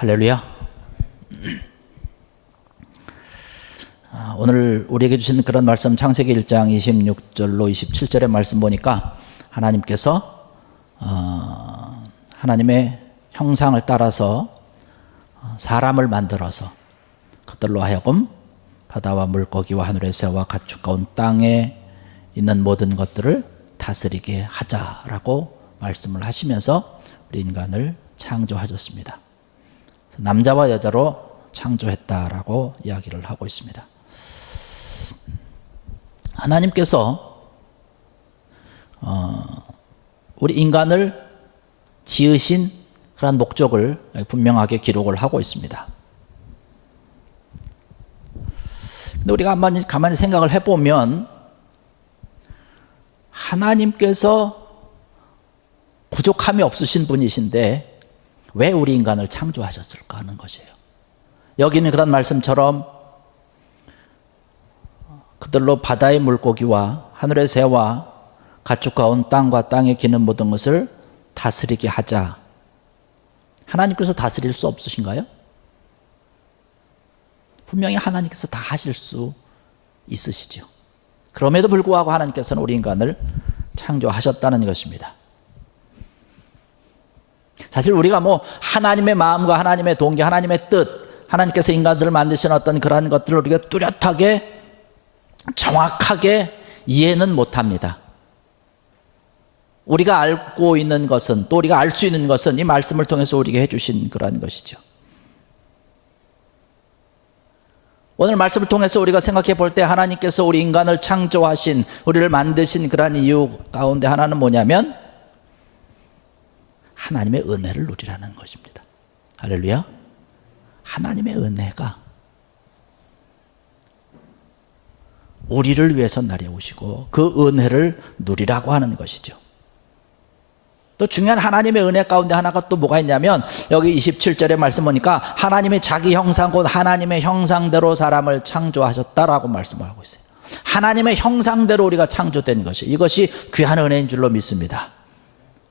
할렐루야. 오늘 우리에게 주신 그런 말씀 창세기 1장 26절로 27절의 말씀 보니까 하나님께서 하나님의 형상을 따라서 사람을 만들어서 그들로 하여금 바다와 물고기와 하늘의 새와 가축과 온 땅에 있는 모든 것들을 다스리게 하자라고 말씀을 하시면서 우리 인간을 창조하셨습니다. 남자와 여자로 창조했다라고 이야기를 하고 있습니다. 하나님께서 우리 인간을 지으신 그런 목적을 분명하게 기록을 하고 있습니다. 근데 우리가 가만히 생각을 해보면 하나님께서 부족함이 없으신 분이신데 왜 우리 인간을 창조하셨을까 하는 것이에요. 여기는 그런 말씀처럼 그들로 바다의 물고기와 하늘의 새와 가축과 온 땅과 땅에 기는 모든 것을 다스리게 하자. 하나님께서 다스릴 수 없으신가요? 분명히 하나님께서 다 하실 수 있으시죠. 그럼에도 불구하고 하나님께서는 우리 인간을 창조하셨다는 것입니다. 사실 우리가 하나님의 마음과 하나님의 동기, 하나님의 뜻, 하나님께서 인간들을 만드신 어떤 그러한 것들을 우리가 뚜렷하게 정확하게 이해는 못합니다. 우리가 알고 있는 것은, 또 우리가 알 수 있는 것은 이 말씀을 통해서 우리에게 해주신 그러한 것이죠. 오늘 말씀을 통해서 우리가 생각해 볼 때 하나님께서 우리 인간을 창조하신, 우리를 만드신 그러한 이유 가운데 하나는 뭐냐면 하나님의 은혜를 누리라는 것입니다. 할렐루야. 하나님의 은혜가 우리를 위해서 내려오시고 그 은혜를 누리라고 하는 것이죠. 또 중요한 하나님의 은혜 가운데 하나가 또 뭐가 있냐면 여기 27절의 말씀 보니까 하나님의 자기 형상 곧 하나님의 형상대로 사람을 창조하셨다라고 말씀을 하고 있어요. 하나님의 형상대로 우리가 창조된 것이, 이것이 귀한 은혜인 줄로 믿습니다.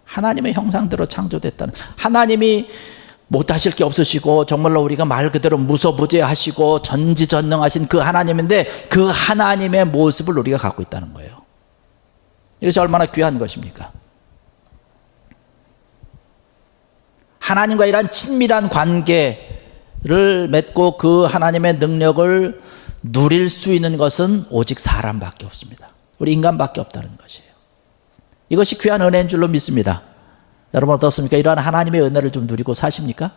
하나님의 형상대로 창조됐다는, 하나님이 못하실 게 없으시고 정말로 우리가 말 그대로 무소부재하시고 전지전능하신 그 하나님인데 그 하나님의 모습을 우리가 갖고 있다는 거예요. 이것이 얼마나 귀한 것입니까? 하나님과 이러한 친밀한 관계를 맺고 그 하나님의 능력을 누릴 수 있는 것은 오직 사람밖에 없습니다. 우리 인간밖에 없다는 것이에요. 이것이 귀한 은혜인 줄로 믿습니다. 여러분 어떻습니까? 이러한 하나님의 은혜를 좀 누리고 사십니까?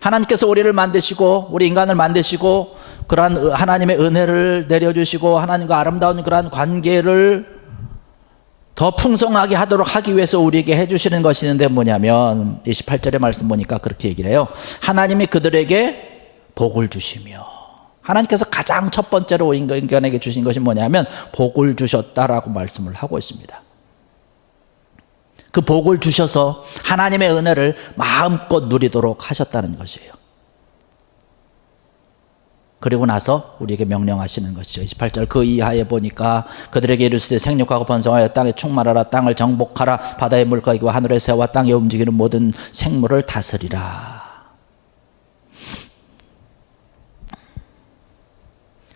하나님께서 우리를 만드시고 우리 인간을 만드시고 그러한 하나님의 은혜를 내려주시고 하나님과 아름다운 그러한 관계를 더 풍성하게 하도록 하기 위해서 우리에게 해주시는 것이 있는데 뭐냐면 28절의 말씀 보니까 그렇게 얘기를 해요. 하나님이 그들에게 복을 주시며, 하나님께서 가장 첫 번째로 인간에게 주신 것이 뭐냐면 복을 주셨다라고 말씀을 하고 있습니다. 그 복을 주셔서 하나님의 은혜를 마음껏 누리도록 하셨다는 것이에요. 그리고 나서 우리에게 명령하시는 것이죠. 28절 그 이하에 보니까 그들에게 이르시되 생육하고 번성하여 땅에 충만하라, 땅을 정복하라, 바다의 물고기와 하늘의 새와 땅에 움직이는 모든 생물을 다스리라.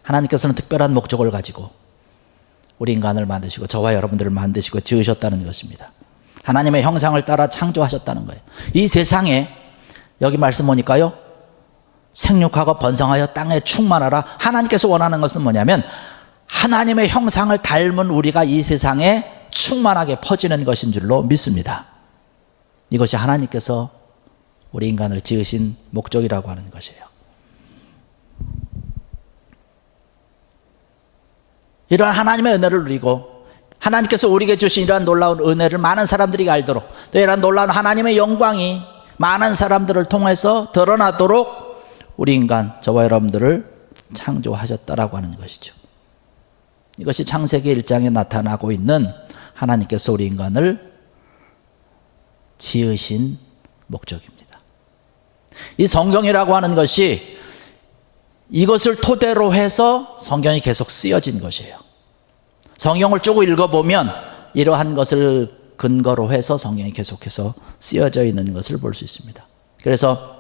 하나님께서는 특별한 목적을 가지고 우리 인간을 만드시고 저와 여러분들을 만드시고 지으셨다는 것입니다. 하나님의 형상을 따라 창조하셨다는 거예요. 이 세상에 여기 말씀 보니까요, 생육하고 번성하여 땅에 충만하라. 하나님께서 원하는 것은 뭐냐면 하나님의 형상을 닮은 우리가 이 세상에 충만하게 퍼지는 것인 줄로 믿습니다. 이것이 하나님께서 우리 인간을 지으신 목적이라고 하는 것이에요. 이러한 하나님의 은혜를 누리고 하나님께서 우리에게 주신 이러한 놀라운 은혜를 많은 사람들이 알도록, 또 이러한 놀라운 하나님의 영광이 많은 사람들을 통해서 드러나도록 우리 인간, 저와 여러분들을 창조하셨다라고 하는 것이죠. 이것이 창세기 1장에 나타나고 있는 하나님께서 우리 인간을 지으신 목적입니다. 이 성경이라고 하는 것이 이것을 토대로 해서 성경이 계속 쓰여진 것이에요. 성경을 쭉 읽어보면 이러한 것을 근거로 해서 성경이 계속해서 쓰여져 있는 것을 볼 수 있습니다. 그래서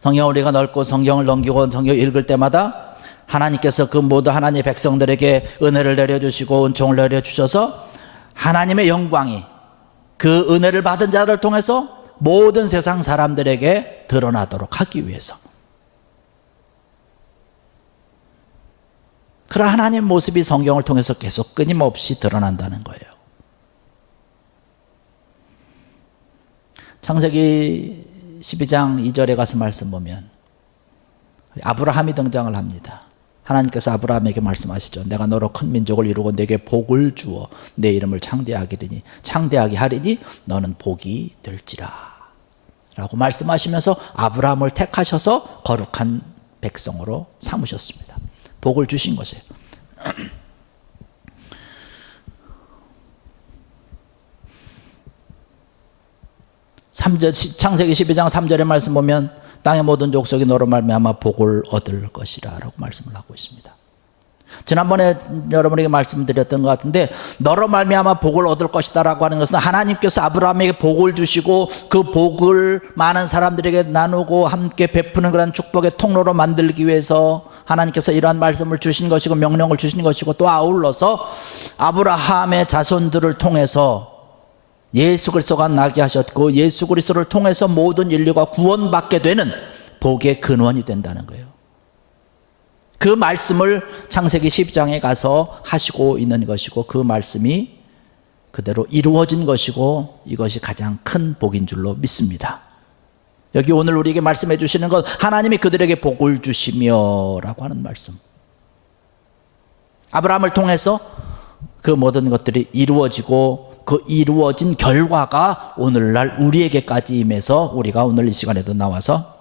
성경을 우리가 넓고 성경을 넘기고 성경을 읽을 때마다 하나님께서 그 모든 하나님의 백성들에게 은혜를 내려주시고 은총을 내려주셔서 하나님의 영광이 그 은혜를 받은 자를 통해서 모든 세상 사람들에게 드러나도록 하기 위해서, 그런 하나님의 모습이 성경을 통해서 계속 끊임없이 드러난다는 거예요. 창세기 12장 2절에 가서 말씀 보면 아브라함이 등장을 합니다. 하나님께서 아브라함에게 말씀하시죠. 내가 너로 큰 민족을 이루고 내게 복을 주어 내 이름을 창대하게 하리니 너는 복이 될지라 라고 말씀하시면서 아브라함을 택하셔서 거룩한 백성으로 삼으셨습니다. 복을 주신 것이에요. 창세기 12장 3절의 말씀 보면 땅의 모든 족속이 너로 말미암아 복을 얻을 것이라 라고 말씀을 하고 있습니다. 지난번에 여러분에게 말씀드렸던 것 같은데, 너로 말미암아 복을 얻을 것이다 라고 하는 것은 하나님께서 아브라함에게 복을 주시고 그 복을 많은 사람들에게 나누고 함께 베푸는 그런 축복의 통로로 만들기 위해서 하나님께서 이러한 말씀을 주신 것이고 명령을 주신 것이고, 또 아울러서 아브라함의 자손들을 통해서 예수 그리스도가 나게 하셨고 예수 그리스도를 통해서 모든 인류가 구원받게 되는 복의 근원이 된다는 거예요. 그 말씀을 창세기 10장에 가서 하시고 있는 것이고, 그 말씀이 그대로 이루어진 것이고 이것이 가장 큰 복인 줄로 믿습니다. 여기 오늘 우리에게 말씀해 주시는 것, 하나님이 그들에게 복을 주시며 라고 하는 말씀, 아브라함을 통해서 그 모든 것들이 이루어지고 그 이루어진 결과가 오늘날 우리에게까지 임해서 우리가 오늘 이 시간에도 나와서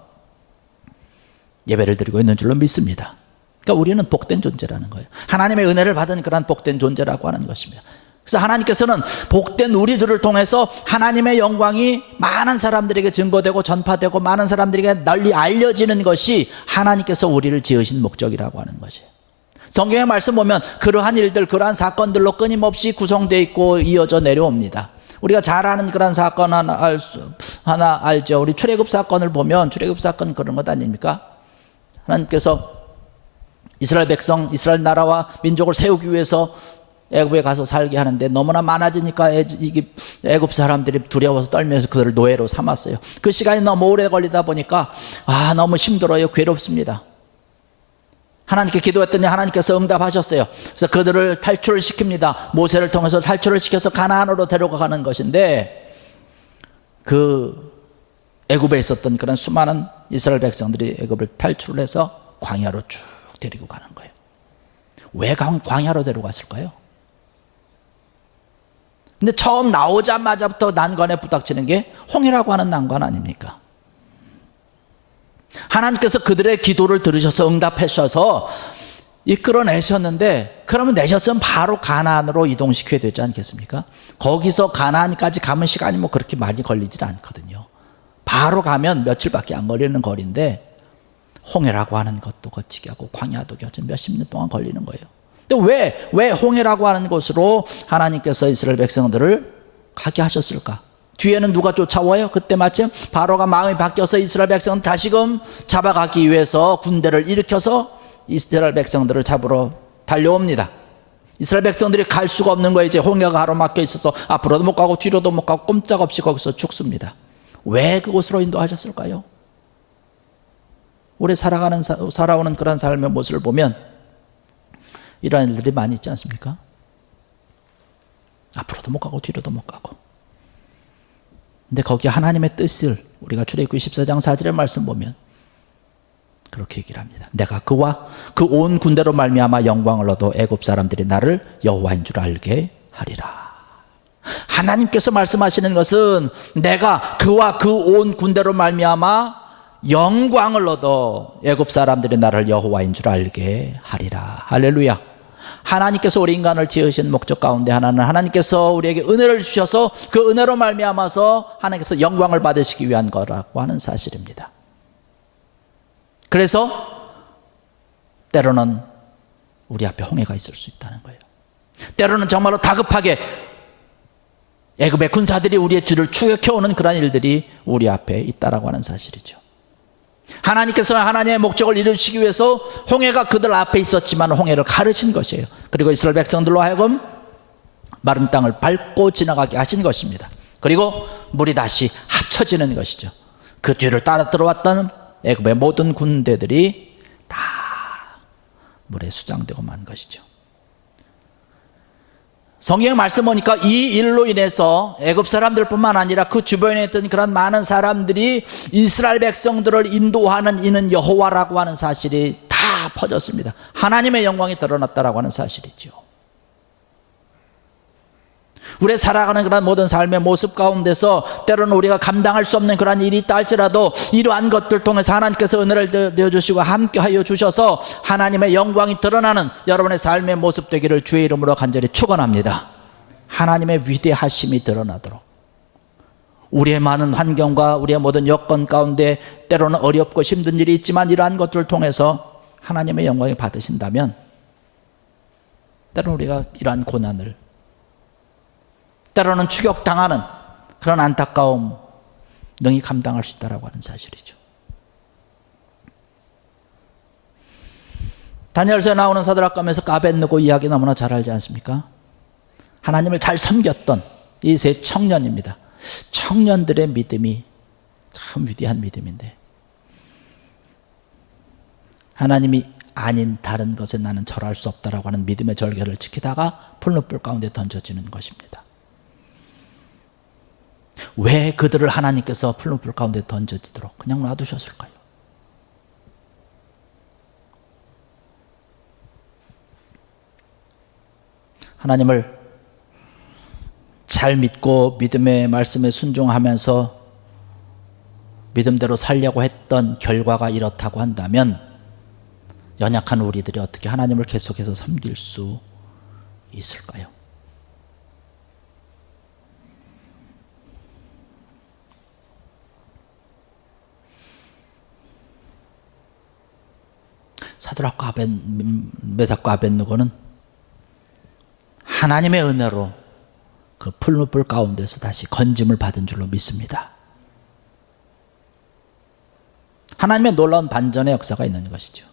예배를 드리고 있는 줄로 믿습니다. 그러니까 우리는 복된 존재라는 거예요. 하나님의 은혜를 받은 그런 복된 존재라고 하는 것입니다. 그래서 하나님께서는 복된 우리들을 통해서 하나님의 영광이 많은 사람들에게 증거되고 전파되고 많은 사람들에게 널리 알려지는 것이 하나님께서 우리를 지으신 목적이라고 하는 것이에요. 성경의 말씀 보면 그러한 일들, 그러한 사건들로 끊임없이 구성되어 있고 이어져 내려옵니다. 우리가 잘 아는 그런 사건 하나 알죠. 우리 출애굽 사건을 보면, 출애굽 사건 그런 것 아닙니까? 하나님께서 이스라엘 백성, 이스라엘 나라와 민족을 세우기 위해서 애굽에 가서 살게 하는데 너무나 많아지니까 애굽 사람들이 두려워서 떨면서 그들을 노예로 삼았어요. 그 시간이 너무 오래 걸리다 보니까 너무 힘들어요. 괴롭습니다. 하나님께 기도했더니 하나님께서 응답하셨어요. 그래서 그들을 탈출을 시킵니다. 모세를 통해서 탈출을 시켜서 가나안으로 데려가는 것인데, 그 애굽에 있었던 그런 수많은 이스라엘 백성들이 애굽을 탈출을 해서 광야로 쭉 데리고 가는 거예요. 왜 광야로 데려갔을까요? 근데 처음 나오자마자부터 난관에 부닥치는 게 홍해라고 하는 난관 아닙니까? 하나님께서 그들의 기도를 들으셔서 응답하셔서 이끌어내셨는데, 그러면 내셨으면 바로 가나안으로 이동시켜야 되지 않겠습니까? 거기서 가나안까지 가면 시간이 뭐 그렇게 많이 걸리질 않거든요. 바로 가면 며칠밖에 안 걸리는 거리인데 홍해라고 하는 것도 거치게 하고 광야도 거쳐 몇십 년 동안 걸리는 거예요. 근데 왜 홍해라고 하는 곳으로 하나님께서 이스라엘 백성들을 가게 하셨을까? 뒤에는 누가 쫓아와요? 그때 마침 바로가 마음이 바뀌어서 이스라엘 백성을 다시금 잡아가기 위해서 군대를 일으켜서 이스라엘 백성들을 잡으러 달려옵니다. 이스라엘 백성들이 갈 수가 없는 거예요. 이제 홍해가 가로막혀 있어서 앞으로도 못 가고 뒤로도 못 가고 꼼짝없이 거기서 죽습니다. 왜 그곳으로 인도하셨을까요? 우리 살아오는 그런 삶의 모습을 보면 이러한 일들이 많이 있지 않습니까? 앞으로도 못 가고 뒤로도 못 가고. 근데 거기 하나님의 뜻을 우리가 출애굽기 14장 4절의 말씀 보면 그렇게 얘기를 합니다. 내가 그와 그 온 군대로 말미암아 영광을 얻어 애굽 사람들이 나를 여호와인 줄 알게 하리라. 하나님께서 말씀하시는 것은 내가 그와 그 온 군대로 말미암아 영광을 얻어 애굽 사람들이 나를 여호와인 줄 알게 하리라. 할렐루야. 하나님께서 우리 인간을 지으신 목적 가운데 하나는 하나님께서 우리에게 은혜를 주셔서 그 은혜로 말미암아서 하나님께서 영광을 받으시기 위한 거라고 하는 사실입니다. 그래서 때로는 우리 앞에 홍해가 있을 수 있다는 거예요. 때로는 정말로 다급하게 애굽의 군사들이 우리의 뒤를 추격해오는 그런 일들이 우리 앞에 있다라고 하는 사실이죠. 하나님께서 하나님의 목적을 이루시기 위해서 홍해가 그들 앞에 있었지만 홍해를 가르신 것이에요. 그리고 이스라엘 백성들로 하여금 마른 땅을 밟고 지나가게 하신 것입니다. 그리고 물이 다시 합쳐지는 것이죠. 그 뒤를 따라 들어왔던 애굽의 모든 군대들이 다 물에 수장되고 만 것이죠. 성경 말씀 보니까 이 일로 인해서 애굽 사람들뿐만 아니라 그 주변에 있던 그런 많은 사람들이 이스라엘 백성들을 인도하는 이는 여호와라고 하는 사실이 다 퍼졌습니다. 하나님의 영광이 드러났다라고 하는 사실이죠. 우리의 살아가는 그런 모든 삶의 모습 가운데서 때로는 우리가 감당할 수 없는 그런 일이 있다 할지라도 이러한 것들 통해서 하나님께서 은혜를 내어주시고 함께하여 주셔서 하나님의 영광이 드러나는 여러분의 삶의 모습 되기를 주의 이름으로 간절히 축원합니다. 하나님의 위대하심이 드러나도록 우리의 많은 환경과 우리의 모든 여건 가운데 때로는 어렵고 힘든 일이 있지만 이러한 것들을 통해서 하나님의 영광을 받으신다면 때로는 우리가 이러한 고난을 때로는 추격당하는 그런 안타까움 능히 감당할 수 있다고 하는 사실이죠. 다니엘서에 나오는 사드락과 메삭과 아벳느고 이야기 너무나 잘 알지 않습니까? 하나님을 잘 섬겼던 이 세 청년입니다. 청년들의 믿음이 참 위대한 믿음인데 하나님이 아닌 다른 것에 나는 절할 수 없다라고 하는 믿음의 절개를 지키다가 풀무불 가운데 던져지는 것입니다. 왜 그들을 하나님께서 풀무불 가운데 던져지도록 그냥 놔두셨을까요? 하나님을 잘 믿고 믿음의 말씀에 순종하면서 믿음대로 살려고 했던 결과가 이렇다고 한다면 연약한 우리들이 어떻게 하나님을 계속해서 섬길 수 있을까요? 사드락과 메삭과 아벳느고는 하나님의 은혜로 그 풀무불 가운데서 다시 건짐을 받은 줄로 믿습니다. 하나님의 놀라운 반전의 역사가 있는 것이죠.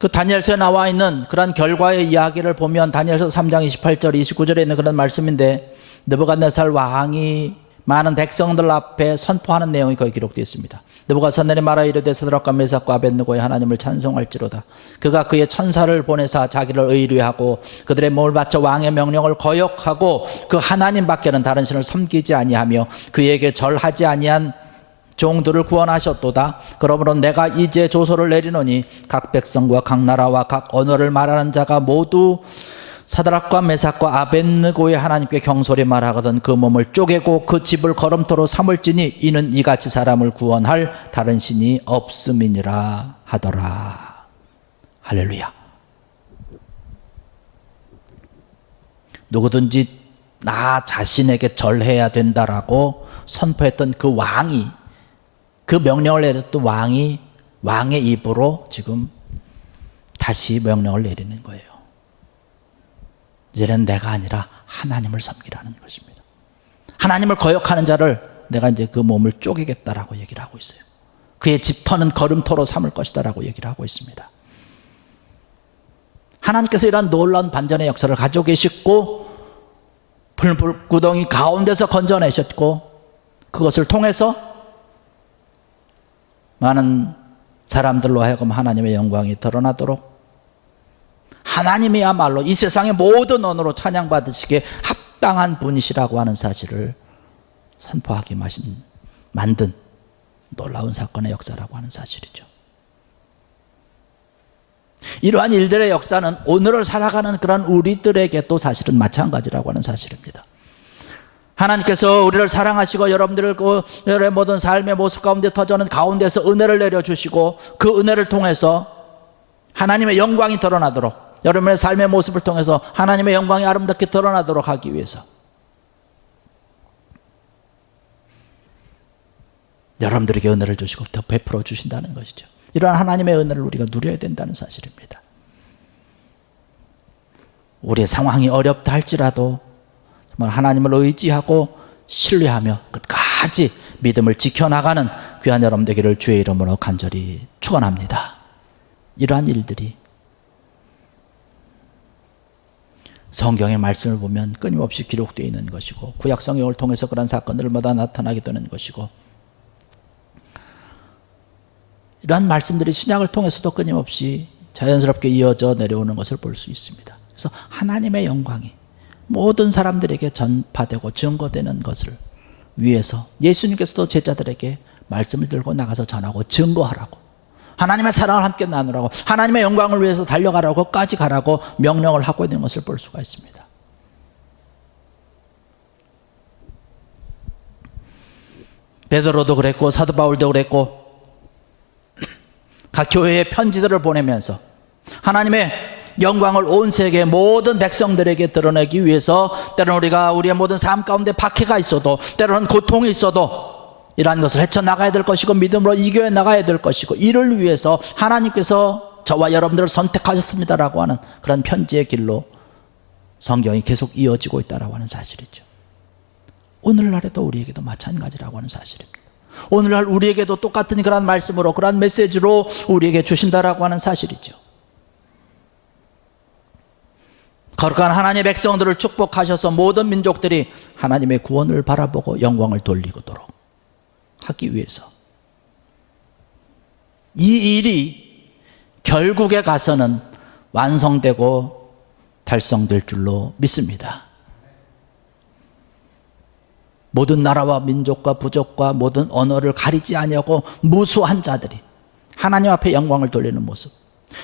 그 다니엘서에 나와 있는 그런 결과의 이야기를 보면 다니엘서 3장 28절 29절에 있는 그런 말씀인데 느부갓네살 왕이 많은 백성들 앞에 선포하는 내용이 거기 기록되어 있습니다. 느부갓네살이 말하 이르되 사드락과 메삭과 아벳느고의 하나님을 찬송할지로다. 그가 그의 천사를 보내사 자기를 의뢰하고 그들의 몸을 바쳐 왕의 명령을 거역하고 그 하나님밖에는 다른 신을 섬기지 아니하며 그에게 절하지 아니한 종들을 구원하셨도다. 그러므로 내가 이제 조서를 내리노니 각 백성과 각 나라와 각 언어를 말하는 자가 모두 사드락과 메삭과 아벳느고의 하나님께 경솔히 말하거든 그 몸을 쪼개고 그 집을 거름토로 삼을지니 이는 이같이 사람을 구원할 다른 신이 없음이니라 하더라. 할렐루야. 누구든지 나 자신에게 절해야 된다라고 선포했던 그 왕이, 그 명령을 내렸던 왕이 왕의 입으로 지금 다시 명령을 내리는 거예요. 이제는 내가 아니라 하나님을 섬기라는 것입니다. 하나님을 거역하는 자를 내가 이제 그 몸을 쪼개겠다라고 얘기를 하고 있어요. 그의 집터는 거름토로 삼을 것이다라고 얘기를 하고 있습니다. 하나님께서 이러한 놀라운 반전의 역사를 가지고 계시고 풀무구덩이 가운데서 건져내셨고 그것을 통해서 많은 사람들로 하여금 하나님의 영광이 드러나도록 하나님이야말로 이 세상의 모든 언어로 찬양받으시기에 합당한 분이시라고 하는 사실을 선포하게 만든 놀라운 사건의 역사라고 하는 사실이죠. 이러한 일들의 역사는 오늘을 살아가는 그런 우리들에게도 사실은 마찬가지라고 하는 사실입니다. 하나님께서 우리를 사랑하시고 여러분들의 모든 삶의 모습 가운데 터져는 가운데서 은혜를 내려주시고 그 은혜를 통해서 하나님의 영광이 드러나도록 여러분의 삶의 모습을 통해서 하나님의 영광이 아름답게 드러나도록 하기 위해서 여러분들에게 은혜를 주시고 더 베풀어 주신다는 것이죠. 이러한 하나님의 은혜를 우리가 누려야 된다는 사실입니다. 우리의 상황이 어렵다 할지라도 정말 하나님을 의지하고 신뢰하며 끝까지 믿음을 지켜나가는 귀한 여러분 되기를 주의 이름으로 간절히 축원합니다. 이러한 일들이 성경의 말씀을 보면 끊임없이 기록되어 있는 것이고 구약 성경을 통해서 그런 사건들마다 나타나게 되는 것이고 이러한 말씀들이 신약을 통해서도 끊임없이 자연스럽게 이어져 내려오는 것을 볼 수 있습니다. 그래서 하나님의 영광이 모든 사람들에게 전파되고 증거되는 것을 위해서 예수님께서도 제자들에게 말씀을 들고 나가서 전하고 증거하라고, 하나님의 사랑을 함께 나누라고, 하나님의 영광을 위해서 달려가라고, 끝까지 가라고 명령을 하고 있는 것을 볼 수가 있습니다. 베드로도 그랬고 사도 바울도 그랬고 각 교회에 편지들을 보내면서 하나님의 영광을 온 세계 모든 백성들에게 드러내기 위해서 때로는 우리가 우리의 모든 삶 가운데 박해가 있어도 때로는 고통이 있어도 이러한 것을 헤쳐나가야 될 것이고 믿음으로 이겨야 나가야 될 것이고 이를 위해서 하나님께서 저와 여러분들을 선택하셨습니다라고 하는 그런 편지의 길로 성경이 계속 이어지고 있다라고 하는 사실이죠. 오늘날에도 우리에게도 마찬가지라고 하는 사실입니다. 오늘날 우리에게도 똑같은 그런 말씀으로 그런 메시지로 우리에게 주신다라고 하는 사실이죠. 거룩한 하나님의 백성들을 축복하셔서 모든 민족들이 하나님의 구원을 바라보고 영광을 돌리도록 하기 위해서 이 일이 결국에 가서는 완성되고 달성될 줄로 믿습니다. 모든 나라와 민족과 부족과 모든 언어를 가리지 아니하고 무수한 자들이 하나님 앞에 영광을 돌리는 모습,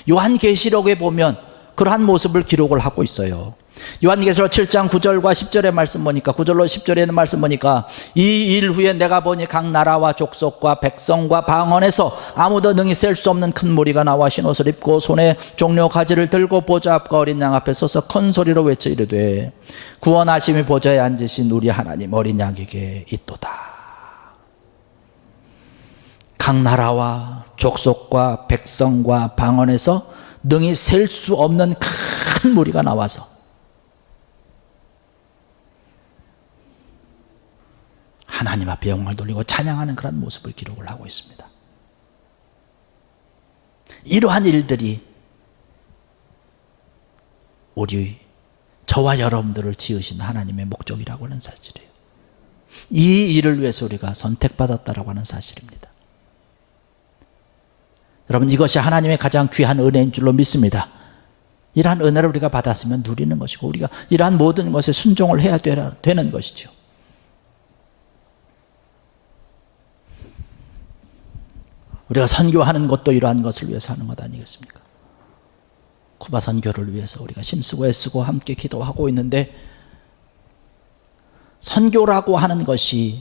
요한계시록에 보면 그러한 모습을 기록을 하고 있어요. 요한계시록 7장 9절과 10절의 말씀 보니까 9절로 10절에 있는 말씀 보니까 이 일 후에 내가 보니 각 나라와 족속과 백성과 방언에서 아무도 능히 셀 수 없는 큰 무리가 나와 흰옷을 입고 손에 종려 가지를 들고 보좌 앞과 어린 양 앞에 서서 큰 소리로 외쳐 이르되 구원하심이 보좌에 앉으신 우리 하나님 어린 양에게 있도다. 각 나라와 족속과 백성과 방언에서 능히 셀 수 없는 큰 무리가 나와서 하나님 앞에 영광을 돌리고 찬양하는 그런 모습을 기록을 하고 있습니다. 이러한 일들이 저와 여러분들을 지으신 하나님의 목적이라고 하는 사실이에요. 이 일을 위해서 우리가 선택받았다라고 하는 사실입니다. 여러분, 이것이 하나님의 가장 귀한 은혜인 줄로 믿습니다. 이러한 은혜를 우리가 받았으면 누리는 것이고 우리가 이러한 모든 것에 순종을 해야 되는 것이죠. 우리가 선교하는 것도 이러한 것을 위해서 하는 것 아니겠습니까? 쿠바 선교를 위해서 우리가 힘쓰고 애쓰고 함께 기도하고 있는데 선교라고 하는 것이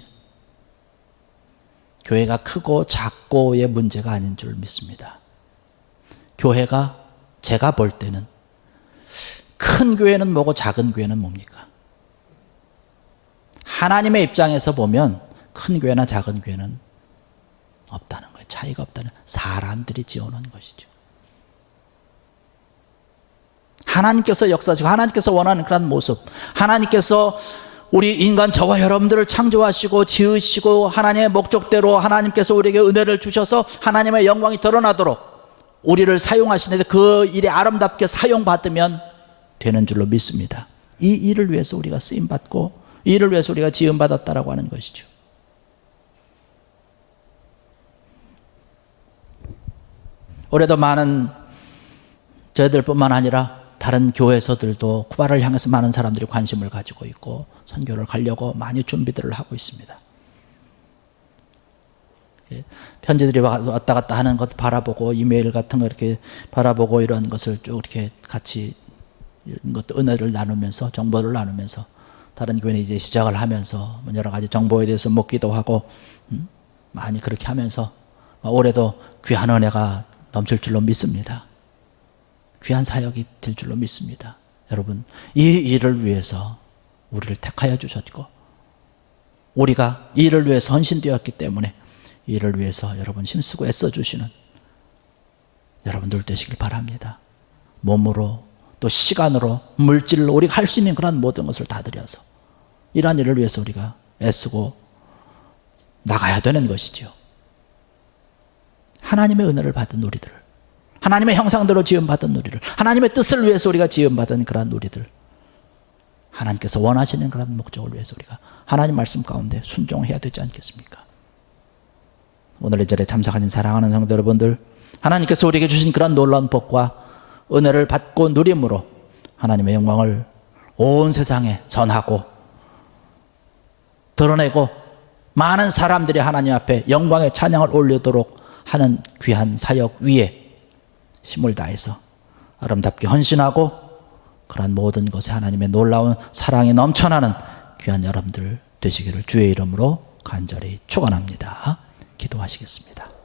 교회가 크고 작고의 문제가 아닌 줄 믿습니다. 교회가 제가 볼 때는 큰 교회는 뭐고 작은 교회는 뭡니까? 하나님의 입장에서 보면 큰 교회나 작은 교회는 없다는 거예요. 차이가 없다는, 사람들이 지어놓은 것이죠. 하나님께서 역사하시고 하나님께서 원하는 그런 모습, 하나님께서 우리 인간 저와 여러분들을 창조하시고 지으시고 하나님의 목적대로 하나님께서 우리에게 은혜를 주셔서 하나님의 영광이 드러나도록 우리를 사용하시는데 그 일에 아름답게 사용받으면 되는 줄로 믿습니다. 이 일을 위해서 우리가 쓰임받고 이 일을 위해서 우리가 지음받았다라고 하는 것이죠. 올해도 많은 저희들뿐만 아니라 다른 교회에서들도 쿠바를 향해서 많은 사람들이 관심을 가지고 있고 선교를 가려고 많이 준비들을 하고 있습니다. 편지들이 왔다 갔다 하는 것 바라보고 이메일 같은 거 이렇게 바라보고 이런 것을 쭉 이렇게 같이 이런 것도 은혜를 나누면서 정보를 나누면서 다른 교회는 이제 시작을 하면서 여러 가지 정보에 대해서 묻기도 하고 많이 그렇게 하면서 올해도 귀한 은혜가 넘칠 줄로 믿습니다. 귀한 사역이 될 줄로 믿습니다. 여러분, 이 일을 위해서 우리를 택하여 주셨고 우리가 이 일을 위해서 헌신되었기 때문에 이 일을 위해서 여러분 힘쓰고 애써주시는 여러분들 되시길 바랍니다. 몸으로 또 시간으로, 물질로 우리가 할 수 있는 그런 모든 것을 다 들여서 이러한 일을 위해서 우리가 애쓰고 나가야 되는 것이죠. 하나님의 은혜를 받은 우리들, 하나님의 형상대로 지음받은 우리를, 하나님의 뜻을 위해서 우리가 지음받은 그런 우리들, 하나님께서 원하시는 그런 목적을 위해서 우리가 하나님 말씀 가운데 순종해야 되지 않겠습니까? 오늘 이 자리에 참석하신 사랑하는 성도 여러분들, 하나님께서 우리에게 주신 그런 놀라운 복과 은혜를 받고 누림으로 하나님의 영광을 온 세상에 전하고 드러내고 많은 사람들이 하나님 앞에 영광의 찬양을 올리도록 하는 귀한 사역 위에 힘을 다해서 아름답게 헌신하고 그러한 모든 것에 하나님의 놀라운 사랑이 넘쳐나는 귀한 여러분들 되시기를 주의 이름으로 간절히 축원합니다. 기도하시겠습니다.